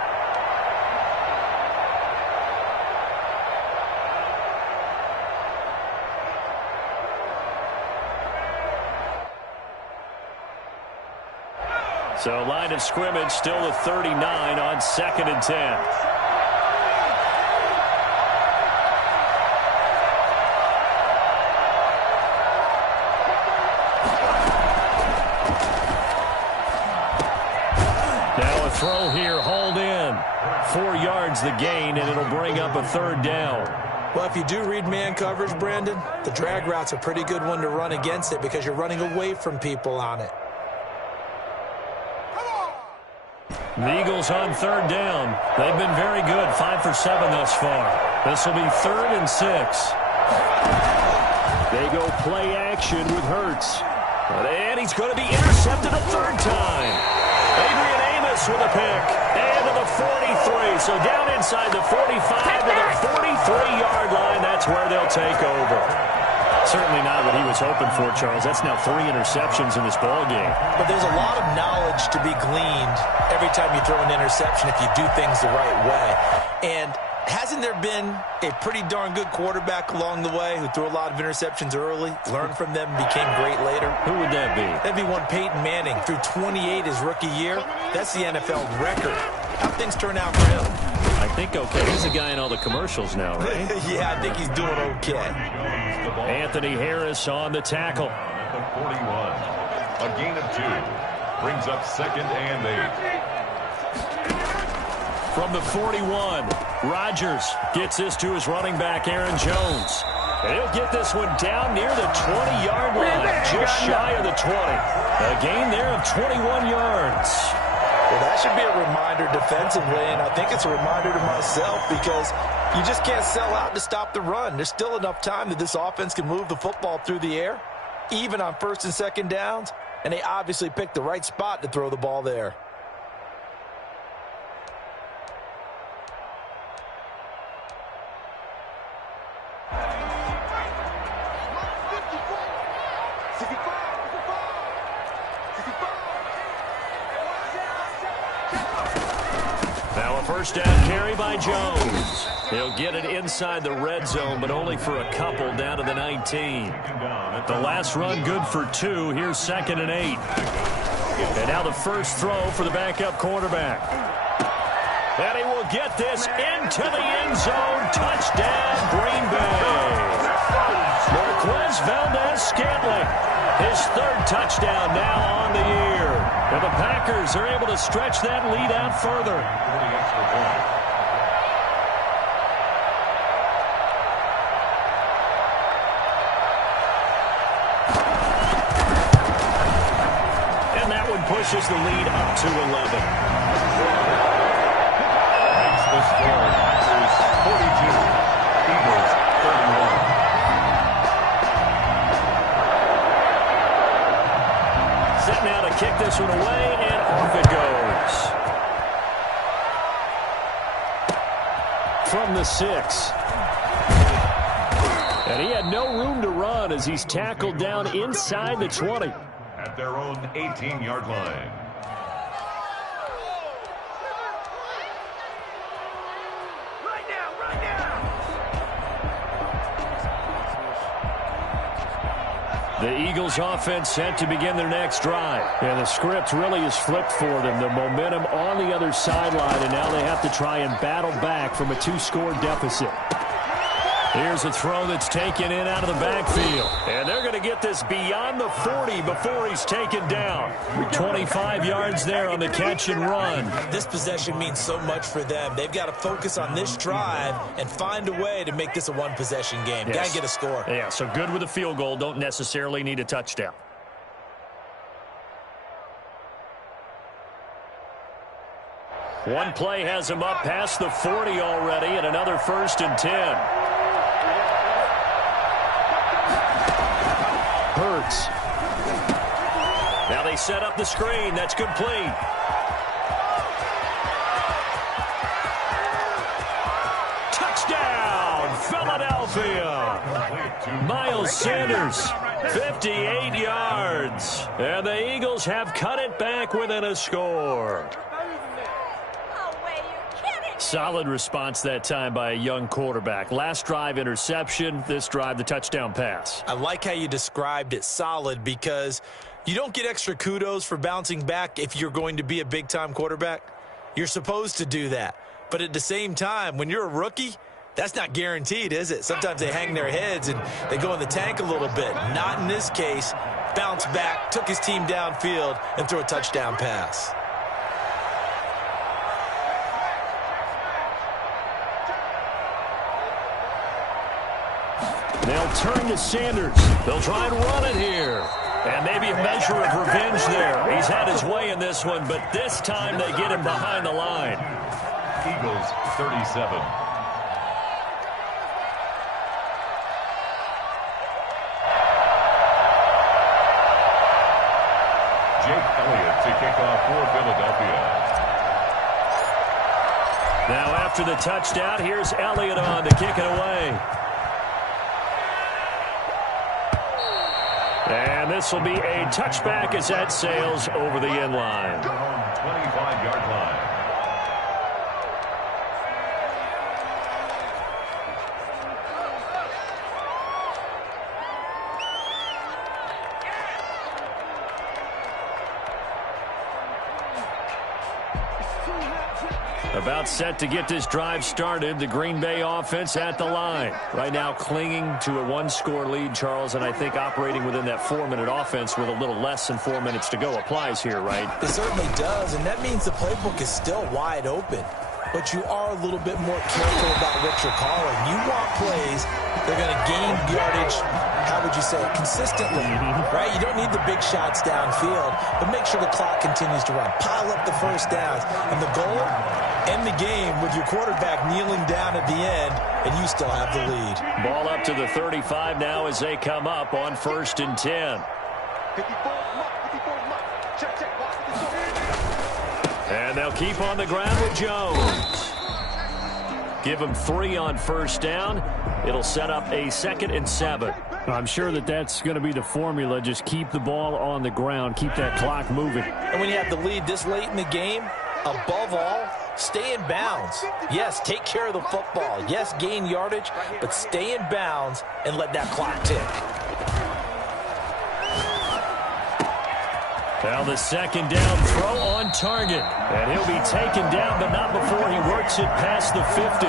So line of scrimmage still the 39 on 2nd and 10. Now a throw here, hauled in. 4 yards the gain, and it'll bring up a 3rd down. Well, if you do read man coverage, Brandon, the drag route's a pretty good one to run against it because you're running away from people on it. The Eagles on 3rd down. They've been very good, 5 for 7 thus far. This will be 3rd and 6. They go play action with Hurts. And he's going to be intercepted a 3rd time. Adrian Amos with a pick. And to the 43. So down inside the 45 to the 43-yard line. That's where they'll take over. Certainly not what he was hoping for, Charles. That's now 3 interceptions in this ball game. But there's a lot of knowledge to be gleaned every time you throw an interception if you do things the right way. And hasn't there been a pretty darn good quarterback along the way who threw a lot of interceptions early, learned from them, became great later? Who would that be? That'd be one Peyton Manning. Threw 28 his rookie year. That's the NFL record. How things turn out for him? I think okay. He's a guy in all the commercials now, right? Yeah, I think he's doing okay. Anthony Harris on the tackle. At the 41. A gain of 2. Brings up 2nd and 8. From the 41, Rodgers gets this to his running back, Aaron Jones. And he'll get this one down near the 20-yard line, just shy of the 20. A gain there of 21 yards. Well, that should be a reminder defensively, and I think it's a reminder to myself because you just can't sell out to stop the run. There's still enough time that this offense can move the football through the air, even on 1st and 2nd downs, and they obviously picked the right spot to throw the ball there. First down carry by Jones. He'll get it inside the red zone, but only for a couple down to the 19. The last run good for 2. Here's 2nd and 8. And now the first throw for the backup quarterback. And he will get this into the end zone. Touchdown, Green Bay. Marquez Valdez-Scantling, his 3rd touchdown now on the year. And the Packers are able to stretch that lead out further. And that one pushes the lead up to 11. Makes the score. Packers 42. Eagles 31. Set now to kick this one away, and off it goes. From the 6. And he had no room to run as he's tackled down inside the 20. At their own 18-yard line. The Eagles offense set to begin their next drive. And the script really is flipped for them. The momentum on the other sideline, and now they have to try and battle back from a 2-score deficit. Here's a throw that's taken in out of the backfield. And they're going to get this beyond the 40 before he's taken down. 25 yards there on the catch and run. This possession means so much for them. They've got to focus on this drive and find a way to make this a one-possession game. Yes. Got to get a score. Yeah, so good with a field goal. Don't necessarily need a touchdown. One play has him up past the 40 already, and another 1st and 10. Hurts. Now they set up the screen. That's complete. Touchdown, Philadelphia. Miles Sanders, 58 yards. And the Eagles have cut it back within a score. Solid response that time by a young quarterback. Last drive, interception. This drive, the touchdown pass. I like how you described it, solid, because you don't get extra kudos for bouncing back if you're going to be a big-time quarterback. You're supposed to do that. But at the same time, when you're a rookie, that's not guaranteed, is it? Sometimes they hang their heads and they go in the tank a little bit. Not in this case. Bounced back, took his team downfield, and threw a touchdown pass. They'll turn to Sanders. They'll try and run it here. And maybe a measure of revenge there. He's had his way in this one, but this time they get him behind the line. Eagles 37. Jake Elliott to kick off for Philadelphia. Now after the touchdown, here's Elliott on to kick it away. And this will be a touchback as that sails over the end line. 25-yard line. About set to get this drive started. The Green Bay offense at the line. Right now clinging to a 1-score lead, Charles, and I think operating within that 4-minute offense with a little less than 4 minutes to go applies here, right? It certainly does, and that means the playbook is still wide open. But you are a little bit more careful about what you're calling. You want plays that are going to gain yardage, how would you say it, consistently, right? You don't need the big shots downfield, but make sure the clock continues to run. Pile up the first downs. And the goal, end the game with your quarterback kneeling down at the end, and you still have the lead. Ball up to the 35 now as they come up on 1st and 10. And they'll keep on the ground with Jones. Give him 3 on first down. It'll set up a 2nd and 7. I'm sure that that's going to be the formula. Just keep the ball on the ground. Keep that clock moving. And when you have the lead this late in the game, above all, Stay in bounds. Yes, take care of the football. Yes, gain yardage, but stay in bounds and let that clock tick. Now the second down throw on target. And he'll be taken down, but not before he works it past the 50.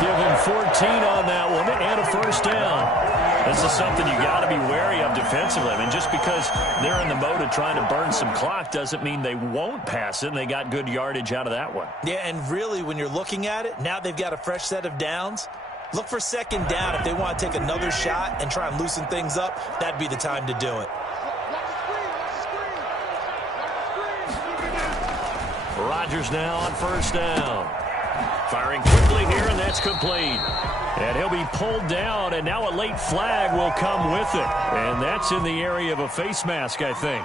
Give him 14 on that one and a first down. This is something you got to be wary of defensively. I mean, just because they're in the mode of trying to burn some clock doesn't mean they won't pass it, and they got good yardage out of that one. Yeah, and really, when you're looking at it, now they've got a fresh set of downs. Look for second down. If they want to take another shot and try and loosen things up, that'd be the time to do it. Rodgers now on first down. Firing quickly here, and that's complete. And he'll be pulled down, and now a late flag will come with it. And that's in the area of a face mask, I think.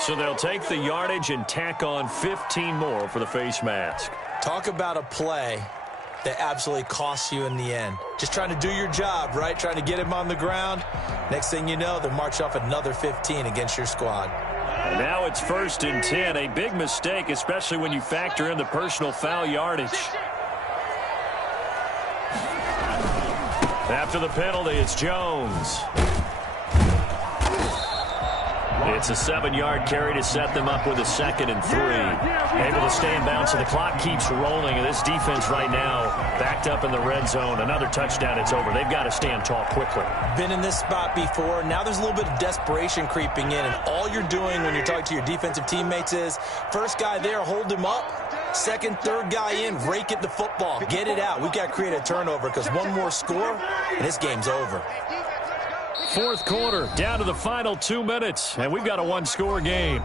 So they'll take the yardage and tack on 15 more for the face mask. Talk about a play that absolutely costs you in the end. Just trying to do your job, right? Trying to get him on the ground. Next thing you know, they'll march off another 15 against your squad. And now it's 1st and 10. A big mistake, especially when you factor in the personal foul yardage. After the penalty, it's Jones. It's a 7-yard carry to set them up with a 2nd and 3. Able to stay in bounds, so the clock keeps rolling. And this defense right now backed up in the red zone. Another touchdown, it's over. They've got to stand tall quickly. Been in this spot before. Now there's a little bit of desperation creeping in. And all you're doing when you're talking to your defensive teammates is, first guy there, hold him up. Second, third guy in, rake at the football. Get it out. We've got to create a turnover because one more score, and this game's over. Fourth quarter, down to the final 2 minutes, and we've got a one-score game.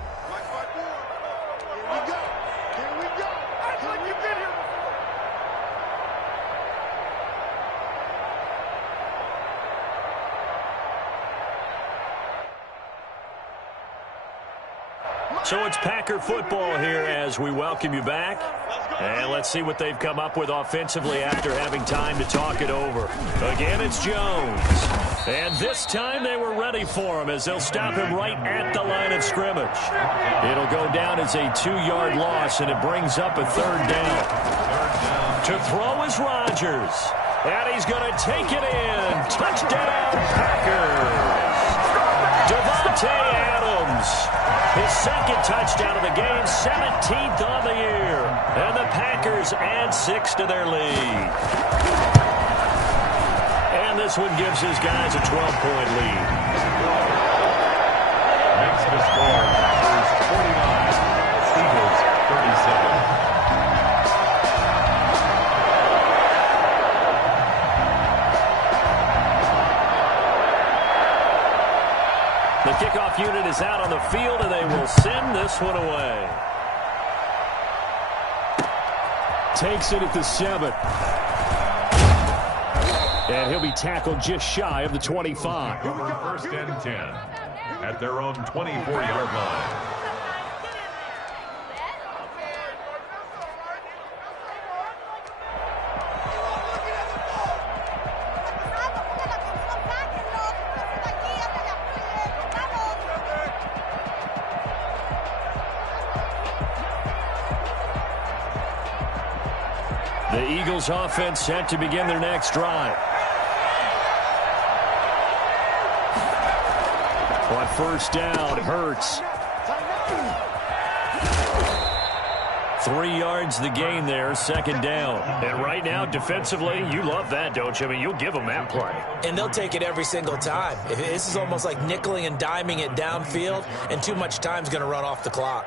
So it's Packer football here as we welcome you back. And let's see what they've come up with offensively after having time to talk it over. Again, it's Jones. And this time they were ready for him as they'll stop him right at the line of scrimmage. It'll go down as a 2-yard loss, and it brings up a 3rd down. To throw is Rodgers. And he's going to take it in. Touchdown, Packers. Davante Adams. His 2nd touchdown of the game, 17th on the year. And the Packers add 6 to their lead. And this one gives his guys a 12-point lead. Makes the score, Packers 49, Eagles 37. The kickoff unit is out on the field, and they will send this one away. Takes it at the 7. And he'll be tackled just shy of the 25. 1st and 10 at their own 24-yard line. The Eagles offense set to begin their next drive. On first down, Hurts. 3 yards the gain there, 2nd down. And right now, defensively, you love that, don't you? I mean, you'll give them that play. And they'll take it every single time. This is almost like nickeling and diming it downfield, and too much time's going to run off the clock.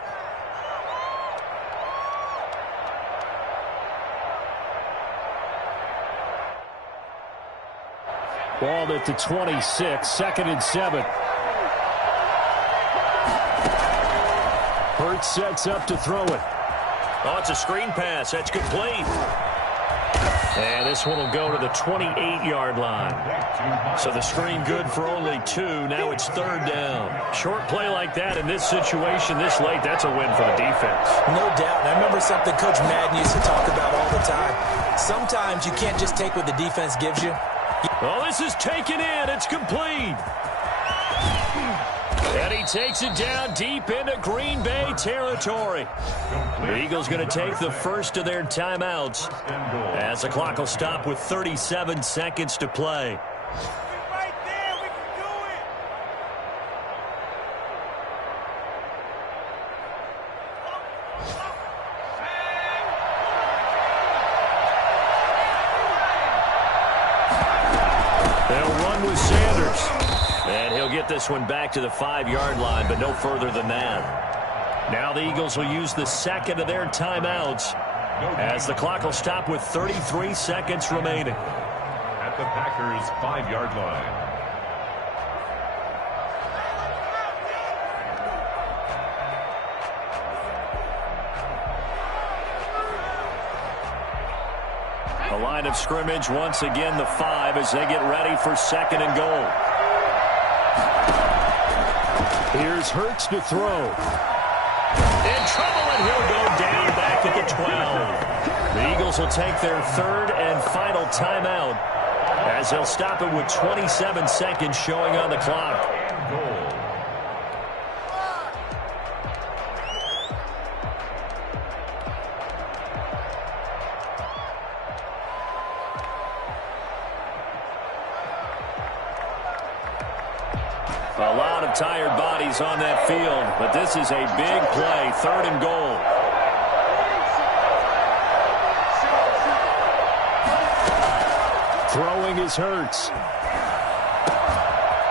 Ball at the 26, 2nd and 7. Hurts sets up to throw it. Oh, it's a screen pass. That's complete. And this one will go to the 28-yard line. So the screen good for only 2. Now it's 3rd down. Short play like that in this situation this late, that's a win for the defense. No doubt. And I remember something Coach Madden used to talk about all the time. Sometimes you can't just take what the defense gives you. Oh, this is taken in. It's complete. And he takes it down deep into Green Bay territory. The Eagles going to take the first of their timeouts as the clock will stop with 37 seconds to play. Right there, we can do it. They'll run with Sanders. And he'll get this one back to the 5-yard line, but no further than that. Now the Eagles will use the second of their timeouts as the clock will stop with 33 seconds remaining. At the Packers' 5-yard line. The line of scrimmage once again the 5 as they get ready for 2nd and goal. Here's Hurts to throw. In trouble, and he'll go down back at the 12. The Eagles will take their 3rd and final timeout as they'll stop it with 27 seconds showing on the clock. A lot of tired bodies on that field, but this is a big play, 3rd and goal. Throwing is Hurts.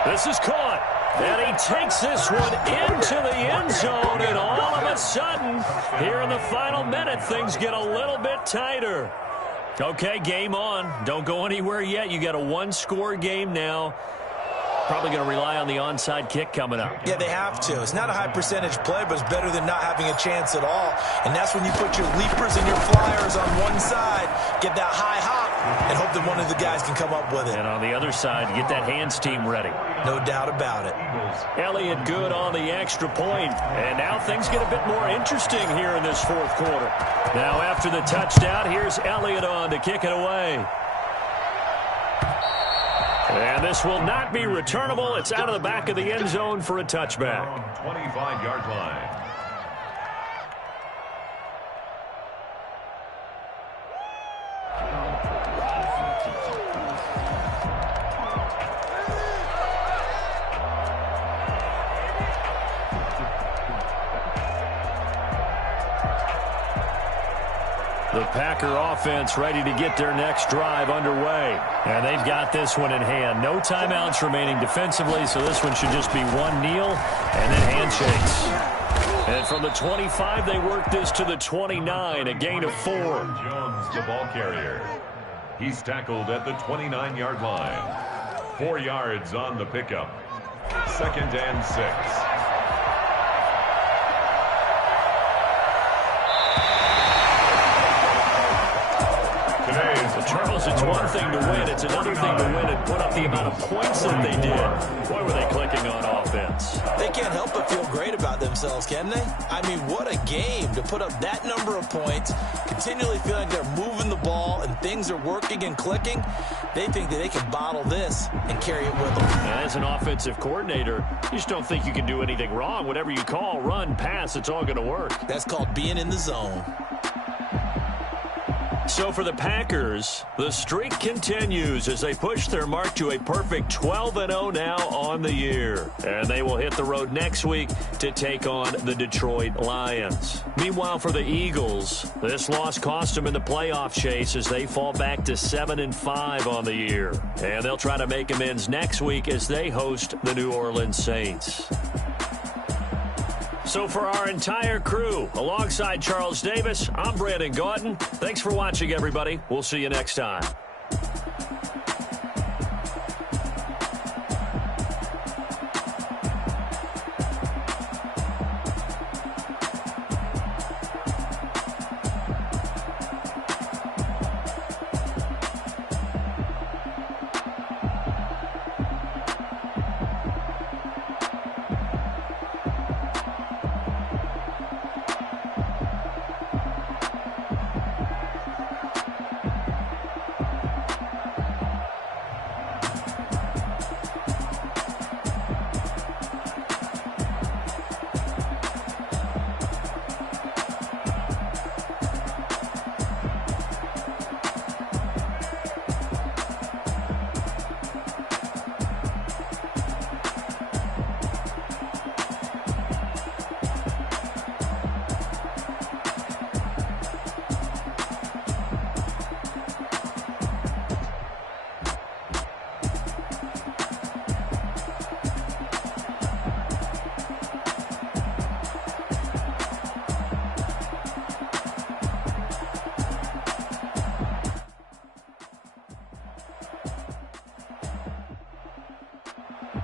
This is caught, and he takes this one into the end zone, and all of a sudden, here in the final minute, things get a little bit tighter. Okay, game on. Don't go anywhere yet. You got a 1-score game now. Probably going to rely on the onside kick coming up. Yeah, they have to. It's not a high percentage play, but it's better than not having a chance at all. And that's when you put your leapers and your flyers on one side, get that high hop, and hope that one of the guys can come up with it. And on the other side, get that hands team ready. No doubt about it. Elliott good on the extra point. And now things get a bit more interesting here in this 4th quarter. Now after the touchdown, here's Elliott on to kick it away. And this will not be returnable. It's out of the back of the end zone for a touchback. 25-yard line. The Packer offense ready to get their next drive underway. And they've got this one in hand. No timeouts remaining defensively, so this one should just be one kneel and then handshakes. And from the 25, they work this to the 29, a gain of 4. Jones, the ball carrier. He's tackled at the 29-yard line. 4 yards on the pickup. 2nd and 6. The Charles, it's one thing to win. It's another thing to win and put up the amount of points that they did. Boy, were they clicking on offense. They can't help but feel great about themselves, can they? I mean, what a game to put up that number of points, continually feeling like they're moving the ball and things are working and clicking. They think that they can bottle this and carry it with them. And as an offensive coordinator, you just don't think you can do anything wrong. Whatever you call, run, pass, it's all going to work. That's called being in the zone. So for the Packers, the streak continues as they push their mark to a perfect 12-0 now on the year. And they will hit the road next week to take on the Detroit Lions. Meanwhile, for the Eagles, this loss cost them in the playoff chase as they fall back to 7-5 on the year. And they'll try to make amends next week as they host the New Orleans Saints. So for our entire crew, alongside Charles Davis, I'm Brandon Gaudin. Thanks for watching, everybody. We'll see you next time.